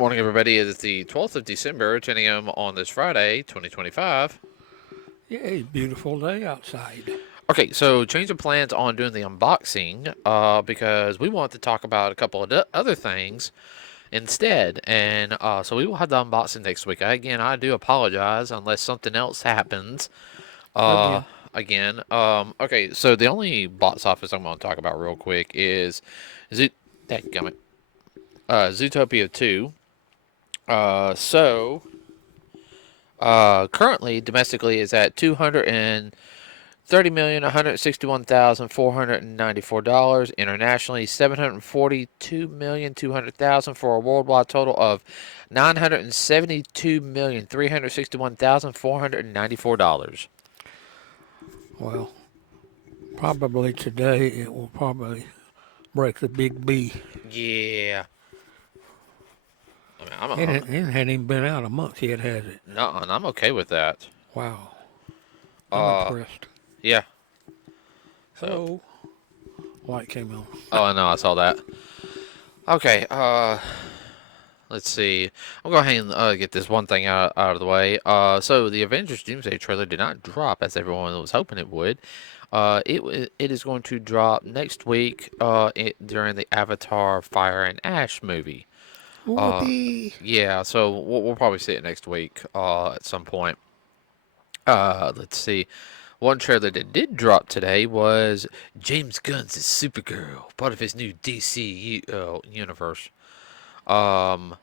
morning, everybody. It is the 12th of December, 10 a.m. on this Friday, 2025. Yay, beautiful day outside. Okay, so change of plans on doing the unboxing because we want to talk about a couple of other things instead. And so we will have the unboxing next week. Again, I do apologize unless something else happens uh, Again. again. Okay, so the only box office I'm going to talk about real quick is Zoot. Dadgummit. Zootopia 2. Currently, domestically, is at $230,161,494. Internationally, $742,200,000 for a worldwide total of $972,361,494. Well, probably today it will probably break the big B. Yeah. I mean, It hadn't even been out a month yet, has it? no, and I'm okay with that. Wow. I'm Uh, impressed. yeah. So, Hello. Light came on. oh, I know, I saw that. Okay. Let's see. I'm going to go ahead and get this one thing out of the way. So the Avengers Doomsday trailer did not drop as everyone was hoping it would. It is going to drop next week during the Avatar Fire and Ash movie. Uh, Whoopee. yeah, so we'll probably see it next week at some point. Let's see. One trailer that did drop today was James Gunn's Supergirl, part of his new DC universe. Um,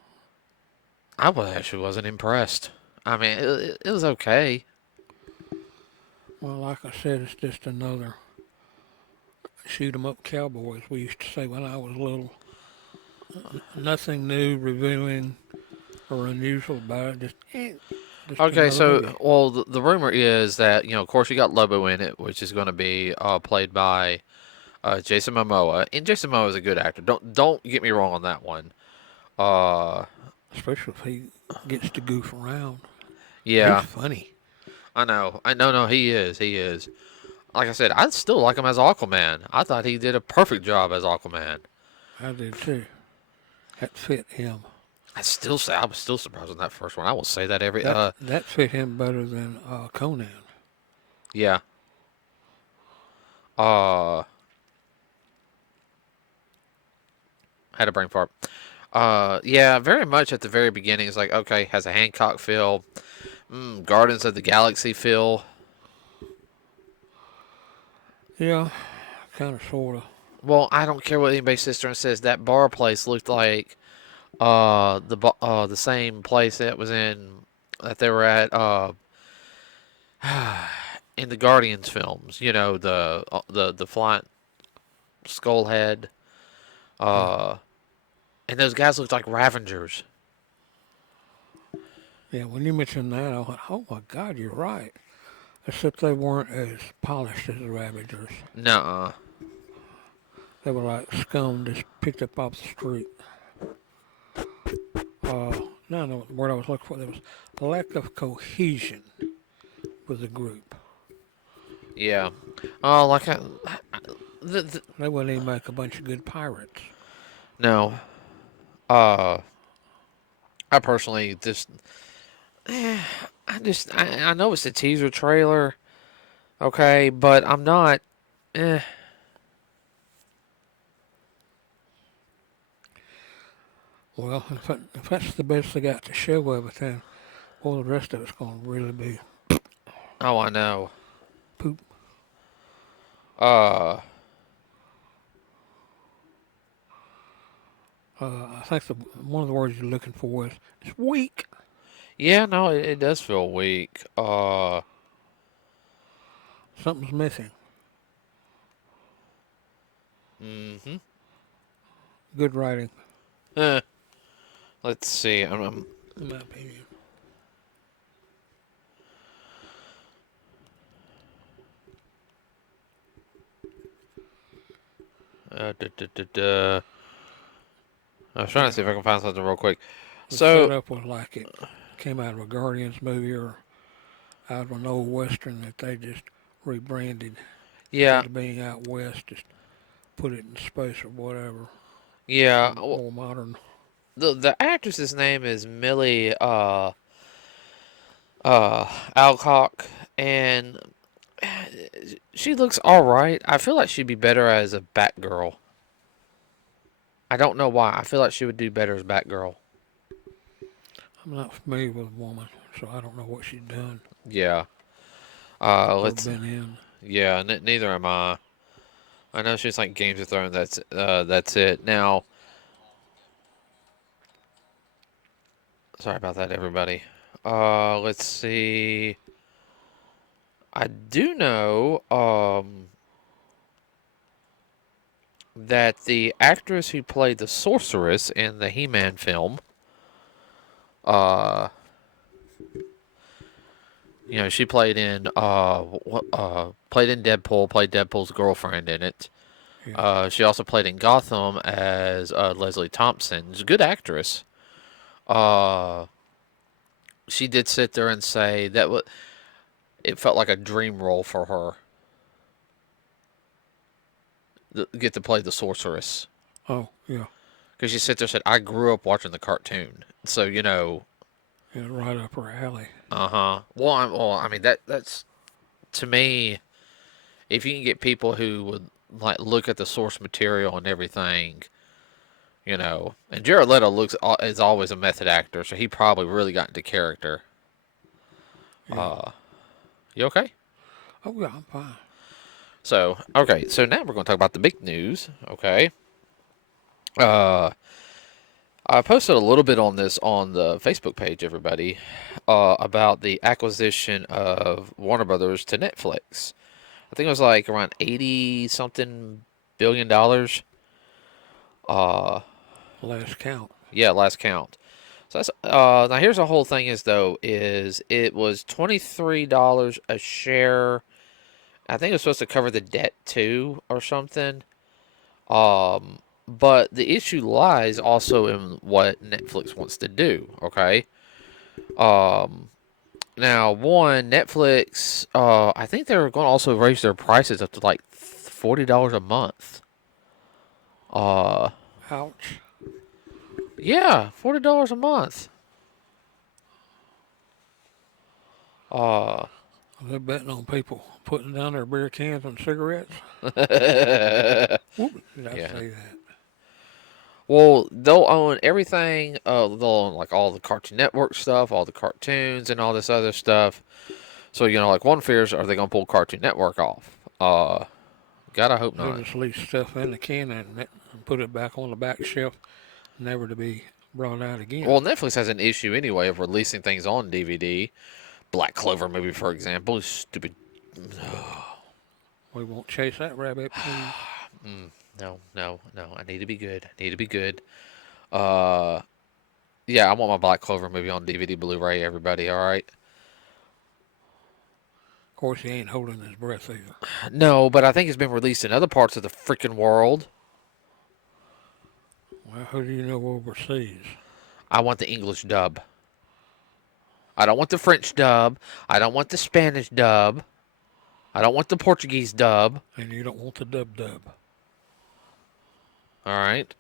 actually wasn't impressed. I mean, it was okay. Well, like I said, it's just another shoot 'em up cowboys, we used to say when I was little. Nothing new, revealing, or unusual about it. Just Okay, another so movie. well, the rumor is that of course, you got Lobo in it, which is going to be played by Jason Momoa, and Jason Momoa is a good actor. Don't get me wrong on that one. Uh, Especially if he gets to goof around. He's yeah, funny. I know, no, he is, Like I said, I still like him as Aquaman. I thought he did a perfect job as Aquaman. I did too. That fit him. I was still surprised on that first one. I will say that every That fit him better than Conan. yeah. Uh, had a brain fart. Yeah, very much at the very beginning. It's like, okay, has a Hancock feel, Gardens of the Galaxy feel. Yeah, kind of, sort of. Well, I don't care what anybody sits there and says. That bar place looked like the same place that they were at in the Guardians films. You know, the flying skull head. Yeah, Uh, and those guys looked like Ravengers. yeah. When you mentioned that, I went, "Oh my God, you're right." Except they weren't as polished as the Ravagers. Nuh-uh. They were like scum just picked up off the street. Now I know what word I was looking for. There was a lack of cohesion with the group. Yeah. Oh, the, They wouldn't even make a bunch of good pirates. no. Uh, I personally I know it's a teaser trailer, okay, but I'm not. Eh. Well, if that's the best they got to show of it, then well, the rest of it's going to really be Oh, I know. poop. Uh, I think one of the words you're looking for is weak. yeah, no, it does feel weak. Something's missing. Mm-hmm. Good writing, Eh, let's see. in my opinion. Duh, duh, duh, duh. I was trying to Yeah, see if I can find something real quick. the So, setup was like it came out of a Guardians movie or out of an old western that they just rebranded yeah, instead of being out west, just put it in space or whatever, yeah. more modern. the actress's name is Millie Alcock, and she looks all right. I feel like she'd be better as a Batgirl. I don't know why. I feel like she would do better as Batgirl. I'm not familiar with the woman, so I don't know what she's done Yeah. or Let's. been in. Yeah. Neither am I. I know she's like Games of Thrones. That's it. Now, sorry about that, everybody. Let's see. I do know that the actress who played the sorceress in the He-Man film, uh, she played in played in Deadpool, played Deadpool's girlfriend in it. Yeah. She also played in Gotham as Leslie Thompson. She's a good actress. Uh, she did sit there and say that it felt like a dream role for her to get to play the sorceress. Oh, yeah. Because she sit there and said, "I grew up watching the cartoon, so Yeah, right up her alley. uh huh. I mean that's to me. If you can get people who would like look at the source material and everything, and Jared Leto is always a method actor, so he probably really got into character. Yeah. You okay? Oh, yeah, I'm fine. So okay, so now we're going to talk about the big news. Okay. Uh, I posted a little bit on this on the Facebook page, everybody, about the acquisition of Warner Brothers to Netflix. I think it was like around 80 something billion dollars. Uh, Last count. yeah, last count. So that's now here's the whole thing is it was $23 a share. I think it was supposed to cover the debt too or something. But the issue lies also in what Netflix wants to do. Okay. Um, Now one Netflix, I think they're going to also raise their prices up to like $40 a month. Uh, Ouch. yeah, $40 a month. Uh, They're betting on people putting down their beer cans and cigarettes. yeah. Whoop, did I say that? Well, they'll own everything. They'll own like all the Cartoon Network stuff, all the cartoons, and all this other stuff. So like one fears, are they gonna pull Cartoon Network off? God, I hope They not. just leave stuff in the can and put it back on the back shelf, never to be brought out again. Well, Netflix has an issue anyway of releasing things on DVD. Black Clover movie, for example, is stupid. We won't chase that rabbit, please. No, no, no. I need to be good. I need to be good. Uh, yeah, I want my Black Clover movie on DVD, Blu-ray. Everybody, all right? Of course, he ain't holding his breath either. No, but I think it's been released in other parts of the freaking world. Well, who do you know overseas? I want the English dub. I don't want the French dub. I don't want the Spanish dub. I don't want the Portuguese dub. And you don't want the dub. All right.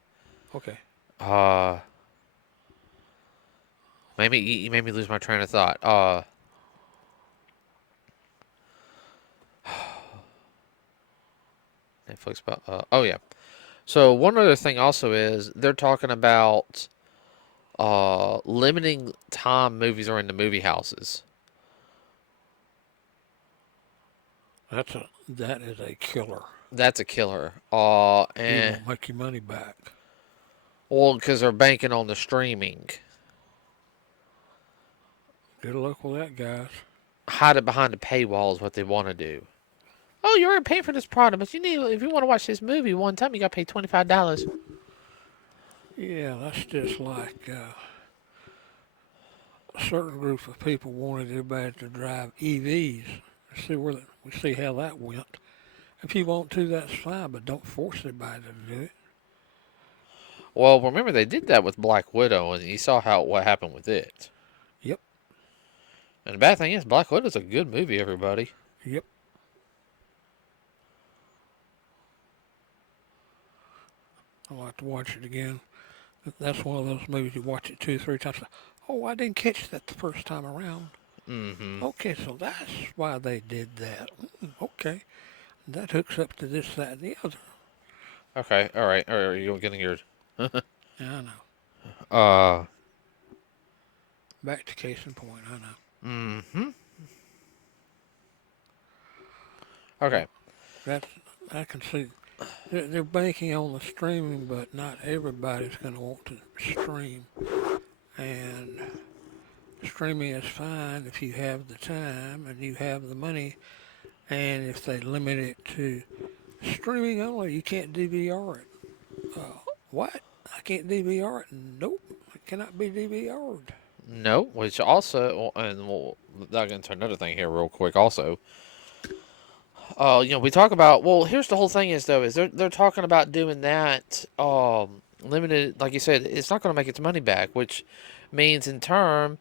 Okay. Uh, you made me lose my train of thought. Netflix. Oh yeah. So one other thing also is they're talking about limiting time movies are in the movie houses. That is a killer. That's a killer. You And won't make your money back. well, because they're banking on the streaming. Good luck with that, guys. Hide it behind the paywall is what they want to do. Oh, you're already paying for this product, but if you want to watch this movie one time, you got to pay $25. Yeah, that's just like a certain group of people wanted everybody to drive EVs. We see how that went. If you want to, that's fine, but don't force anybody to do it. Well, remember they did that with Black Widow, and you saw what happened with it. Yep, And the bad thing is, Black Widow's a good movie, everybody. yep. I'd like to watch it again. That's one of those movies you watch it 2 or 3 times. Oh, I didn't catch that the first time around. Mm-hmm. Okay, so that's why they did that. Okay, that hooks up to this, that, and the other. Okay. All right. All right. Are you getting yours? Yeah, I know. uh. Back to case in point. I know. Mm-hmm. Well, Okay. that's I can see they're banking on the streaming, but not everybody's going to want to stream. And streaming is fine if you have the time and you have the money. And if they limit it to streaming only, you can't DVR it. What? I can't DVR it? Nope. It cannot be DVR'd. No. Which also, and we'll dive into another thing here real quick. Also, we talk about. Well, here's the whole thing is though is they're talking about doing that. Limited, like you said, it's not going to make its money back, which means in turn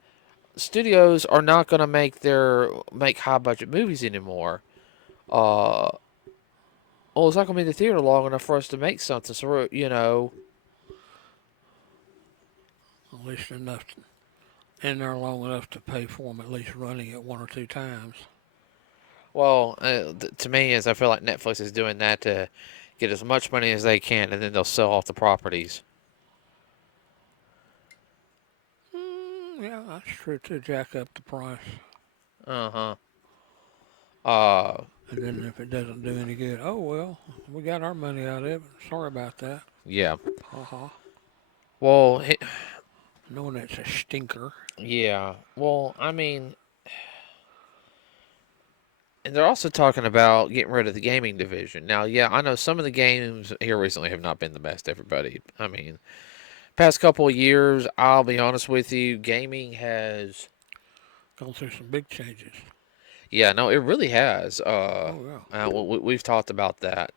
studios are not going to make high budget movies anymore. Uh, well, it's not going to be in the theater long enough for us to make something. So At least enough in there long enough to pay for them at least running it 1 or 2 times. well, to me, is I feel like Netflix is doing that to get as much money as they can, and then they'll sell off the properties. Yeah, that's true to jack up the price. Uh huh. Uh, And then if it doesn't do any good, oh well, we got our money out of it. Sorry about that. yeah. Ha ha. Well, Knowing it's a stinker. yeah. Well, I mean, and they're also talking about getting rid of the gaming division. Now, yeah, I know some of the games here recently have not been the best, everybody. I mean, past couple of years, I'll be honest with you, gaming has. Gone through some big changes. Yeah, no, it really has. Oh yeah. We've talked about that,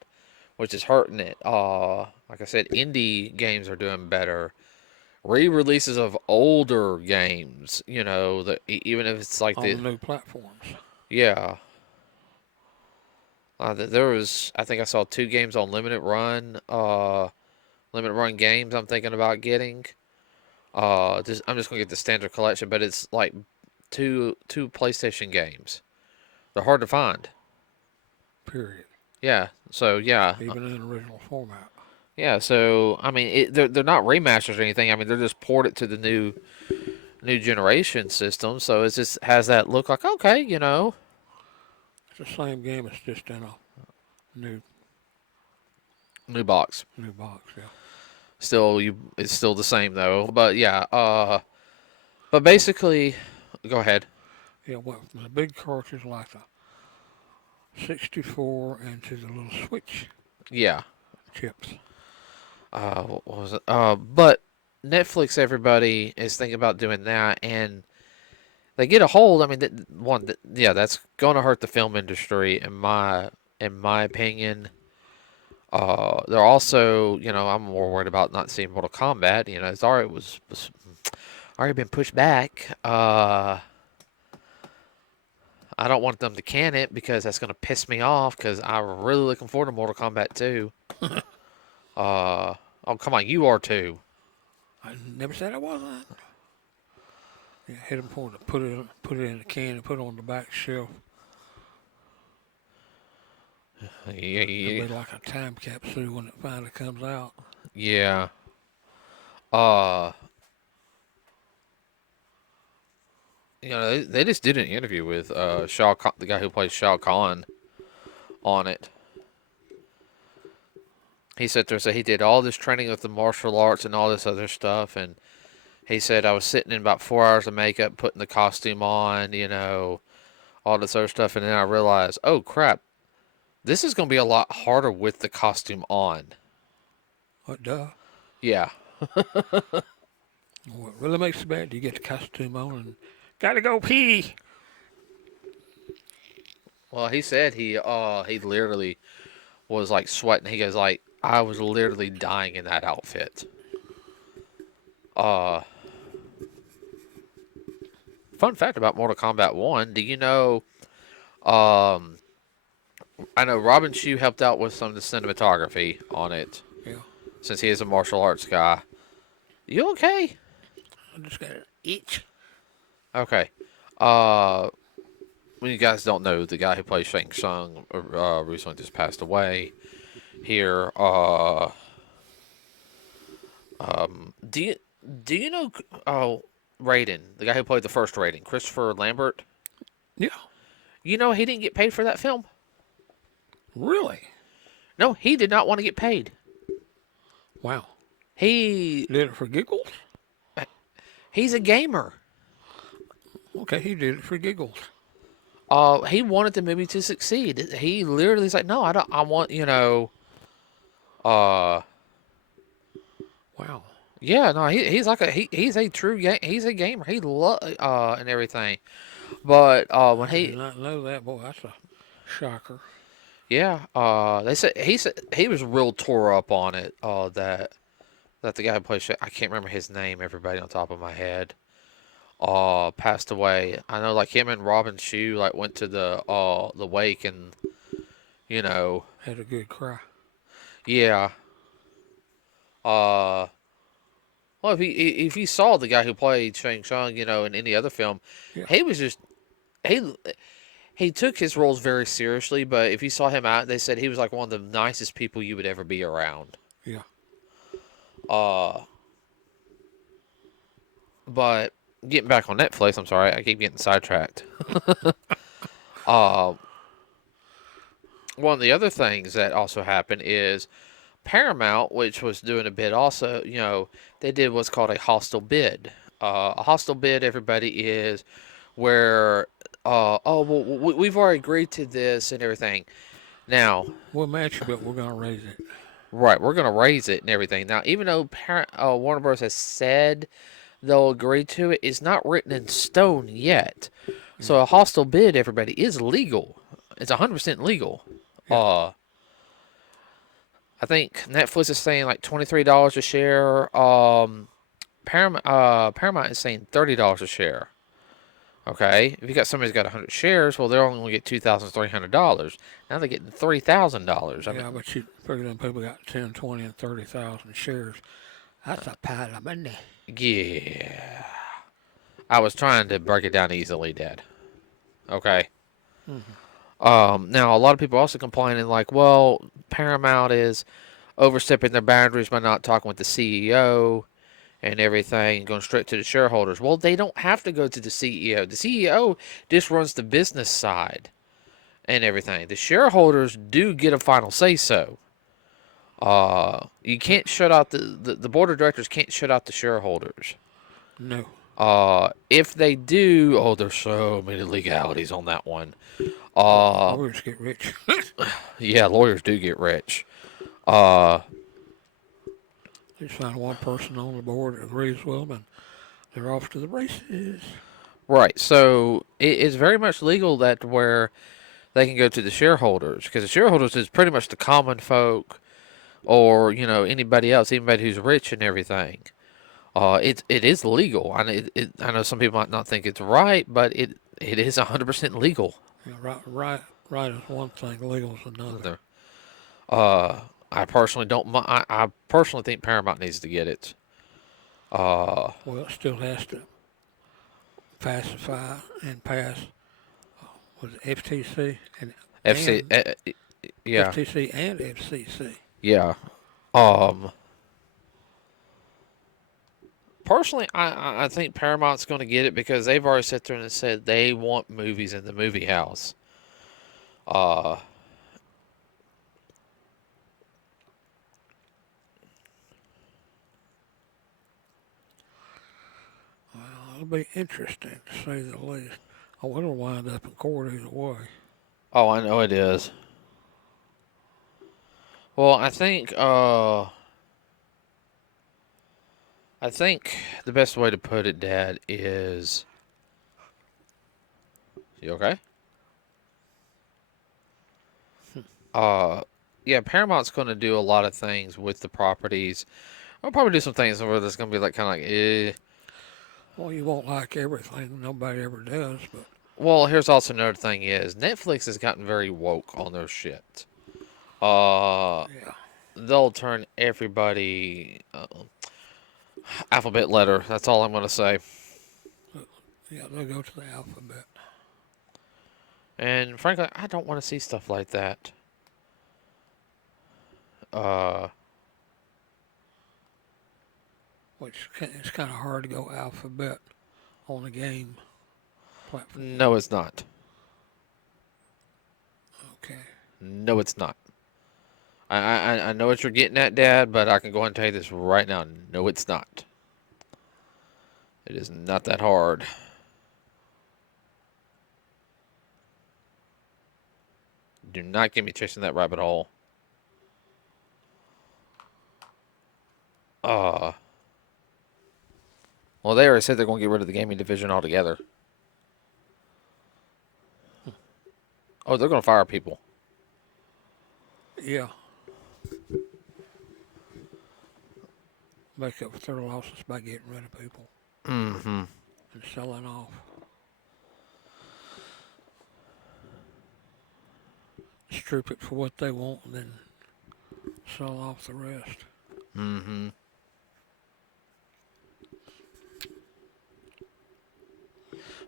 which is hurting it. Like I said, indie games are doing better. Re-releases of older games, even if it's like On the new platforms. yeah. There was, I think I saw 2 games on limited run games. I'm thinking about getting. I'm just gonna get the standard collection, but it's like two PlayStation games. They're hard to find. Period. Yeah. So yeah, Even in original format. yeah. So I mean, they're not remasters or anything. I mean, they're just ported to the new generation system. So it just has that look like okay. It's the same game. It's just in a new New box. new box. Yeah. It's still the same though. But yeah. But basically, go ahead. Yeah. Well, from the big cartridge like the 64 into the little switch Yeah. chips. What was it? But Netflix, everybody is thinking about doing that, and they get a hold. I mean, yeah, that's going to hurt the film industry, in my opinion. They're also, I'm more worried about not seeing Mortal Kombat. It's was already been pushed back. I don't want them to can it because that's going to piss me off because I'm really looking forward to Mortal Kombat 2. Oh, come on, you are too. I never said I wasn't. Yeah, hit them for to put it in a can and put it on the back shelf. Yeah, It'll yeah, be like a time capsule when it finally comes out. yeah. Uh, they just did an interview with the guy who plays Shao Kahn, on it. He said he did all this training with the martial arts and all this other stuff, and he said I was sitting in about 4 hours of makeup, putting the costume on, all this other stuff, and then I realized, oh crap, this is going to be a lot harder with the costume on. What duh? Yeah. What really makes it bad? You get the costume on and gotta go pee. Well, he said he literally was like sweating. He goes like I was literally dying in that outfit. Uh, Fun fact about Mortal Kombat 1, do you know um I know Robin Shue helped out with some of the cinematography on it Yeah. since he is a martial arts guy. You okay? I just got an itch. Okay. When you guys don't know, the guy who plays Shang Tsung recently just passed away. Here, do you do you know? Raiden, the guy who played the first Raiden, Christopher Lambert. Yeah, You know he didn't get paid for that film. really? No, he did not want to get paid. Wow. He Did it for giggles? he's a gamer. Okay, he did it for giggles. He wanted the movie to succeed. He literally is like, no, I don't. I want Uh, Wow. yeah, no, he's like he's a true he's a gamer. He and everything. But when I did not know that. Boy, that's a shocker. yeah, they said he was real tore up on it. That the guy who plays I can't remember his name. Everybody on top of my head. Passed away. I know, like him and Robin Shue like went to the wake and you know Had a good cry. yeah. Uh, well, if you saw the guy who played Shang Tsung, in any other film, Yeah, he was just he he took his roles very seriously. But if you saw him out, they said he was like one of the nicest people you would ever be around. yeah. Uh, but getting back on Netflix, I'm sorry, I keep getting sidetracked. uh, One of the other things that also happened is Paramount, which was doing a bid, also, they did what's called a hostile bid. A hostile bid, everybody, is where, oh, well, we've already agreed to this and everything. Now, We'll match you, but we're gonna raise it. right, we're going to raise it and everything. Now, even though Warner Bros. Has said they'll agree to it, it's not written in stone yet. Yeah, So a hostile bid, everybody, is legal. It's 100% legal. yeah. I think Netflix is saying like $23 a share. Paramount is saying $30 a share. Okay, if you got somebody's got 100 shares, well, they're only going to get $2,300. Now they're getting $3,000. I mean, Yeah, but you figure them people got 10, 20, and 30,000 shares. That's a pile of money. yeah. I was trying to break it down easily, Dad. Okay. Hmm. Now a lot of people are also complaining like, well, Paramount is overstepping their boundaries by not talking with the CEO and everything, going straight to the shareholders. Well, they don't have to go to the CEO. The CEO just runs the business side and everything. The shareholders do get a final say so. You can't shut out the board of directors can't shut out the shareholders. No. If they do, oh, there's so many legalities on that one. Uh, Lawyers get rich. yeah, lawyers do get rich. Uh, Just find one person on the board that agrees with them, and they're off to the races. right. So it's very much legal that where they can go to the shareholders because the shareholders is pretty much the common folk or anybody else, anybody who's rich and everything. It is legal. I know some people might not think it's right, but it is 100% legal. Yeah, right is one thing, legal is another. I personally don't. I personally think Paramount needs to get it. Uh, Well, it still has to pacify and pass. Was it FTC FC. and Yeah, FTC and FCC? yeah. Personally, I think Paramount's going to get it because they've already sat there and said they want movies in the movie house. Uh, Well, it'll be interesting to say the least. Oh, it'll wind up in court either way. oh, I know it is. Well, I think the best way to put it, Dad, is you okay? Yeah, Paramount's going to do a lot of things with the properties. I'll probably do some things where there's going to be like kind of like, eh. Well, you won't like everything. Nobody ever does, but Well, here's also another thing is Netflix has gotten very woke on their shit. Uh, yeah. they'll turn everybody. Alphabet letter. That's all I'm going to say. Yeah, they'll go to the alphabet. And frankly, I don't want to see stuff like that. Uh, Which it's kind of hard to go alphabet on a game platform. no, it's not. Okay. No, it's not. I know what you're getting at, Dad, but I can go ahead and tell you this right now. No, it's not. It is not that hard. Do not get me chasing that rabbit hole. Uh, well, they already said they're going to get rid of the gaming division altogether. Oh, they're going to fire people. Yeah. Make up for their losses by getting rid of people Mm-hmm. and selling off. Strip it for what they want and then sell off the rest. Mm-hmm.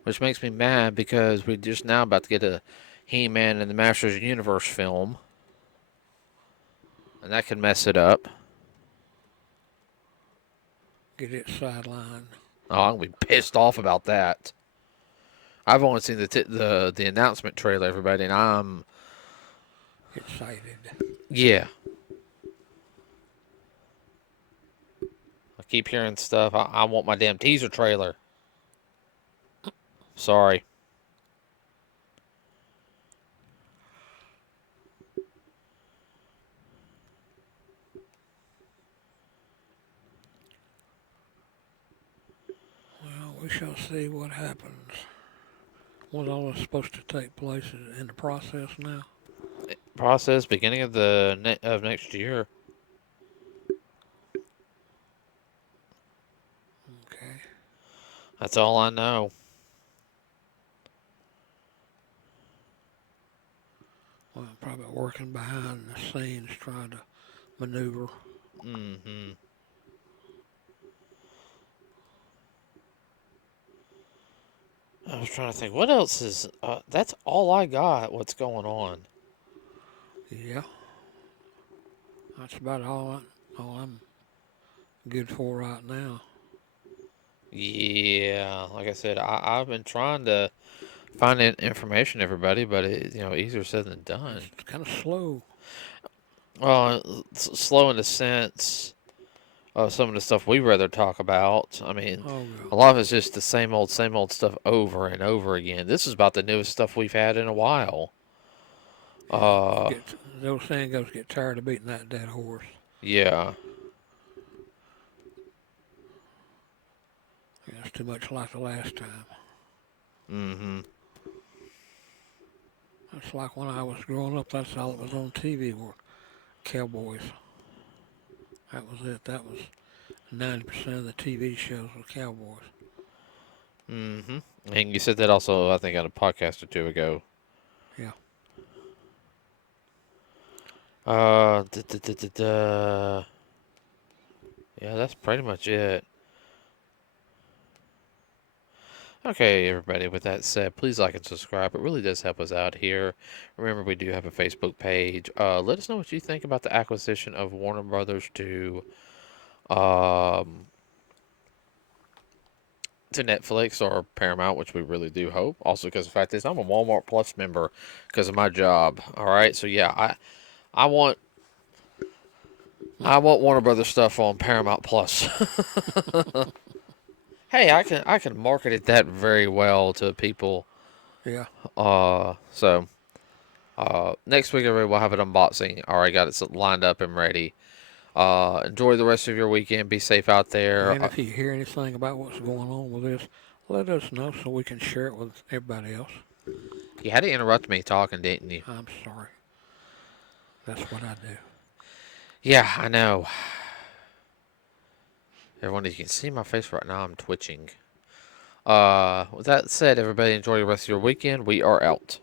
Which makes me mad because we're just now about to get a He-Man and the Masters of the Universe film. And that can mess it up. Get it sidelined. Oh, I'm going to be pissed off about that. I've only seen the announcement trailer, everybody, and I'm... Excited. Yeah. I keep hearing stuff. I want my damn teaser trailer. Sorry. Well, we shall see what happens. What all is supposed to take place is in the process now. Process beginning of the of next year. Okay. That's all I know. Well, I'm probably working behind the scenes trying to maneuver. Mm-hmm. I was trying to think. What else is... that's all I got. What's going on? Yeah. That's about all I'm good for right now. Yeah. Like I said, I've been trying to find information, everybody, but easier said than done. It's kind of slow. Slow in the sense of some of the stuff we'd rather talk about. I mean, Oh, a lot of it's just the same old stuff over and over again. This is about the newest stuff we've had in a while. yeah. Uh, The old saying goes, get tired of beating that dead horse. yeah. Yeah, it's too much like the last time. Mm-hmm. It's like when I was growing up, that's all that was on TV were cowboys. That was it. That was 90% of the TV shows were cowboys. Mm-hmm. And you said that also, I think, on a podcast or two ago. Yeah. Uh, da, da, da, da, da. Yeah, that's pretty much it. Okay, everybody, with that said, please like and subscribe. It really does help us out here. Remember, we do have a Facebook page. Let us know what you think about the acquisition of Warner Brothers um, to Netflix or Paramount, which we really do hope. Also, because the fact is, I'm a Walmart Plus member because of my job. All right, so yeah, I want Warner Brothers stuff on Paramount Plus. Hey, I can market it that very well to people. Yeah. So next week, everybody, we'll have an unboxing. Already got it lined up and ready. Enjoy the rest of your weekend. Be safe out there. And if you hear anything about what's going on with this, let us know so we can share it with everybody else. You had to interrupt me talking, didn't you? I'm sorry. That's what I do. Yeah, I know. Everyone, you can see my face right now. I'm twitching. With that said, everybody, enjoy the rest of your weekend. We are out.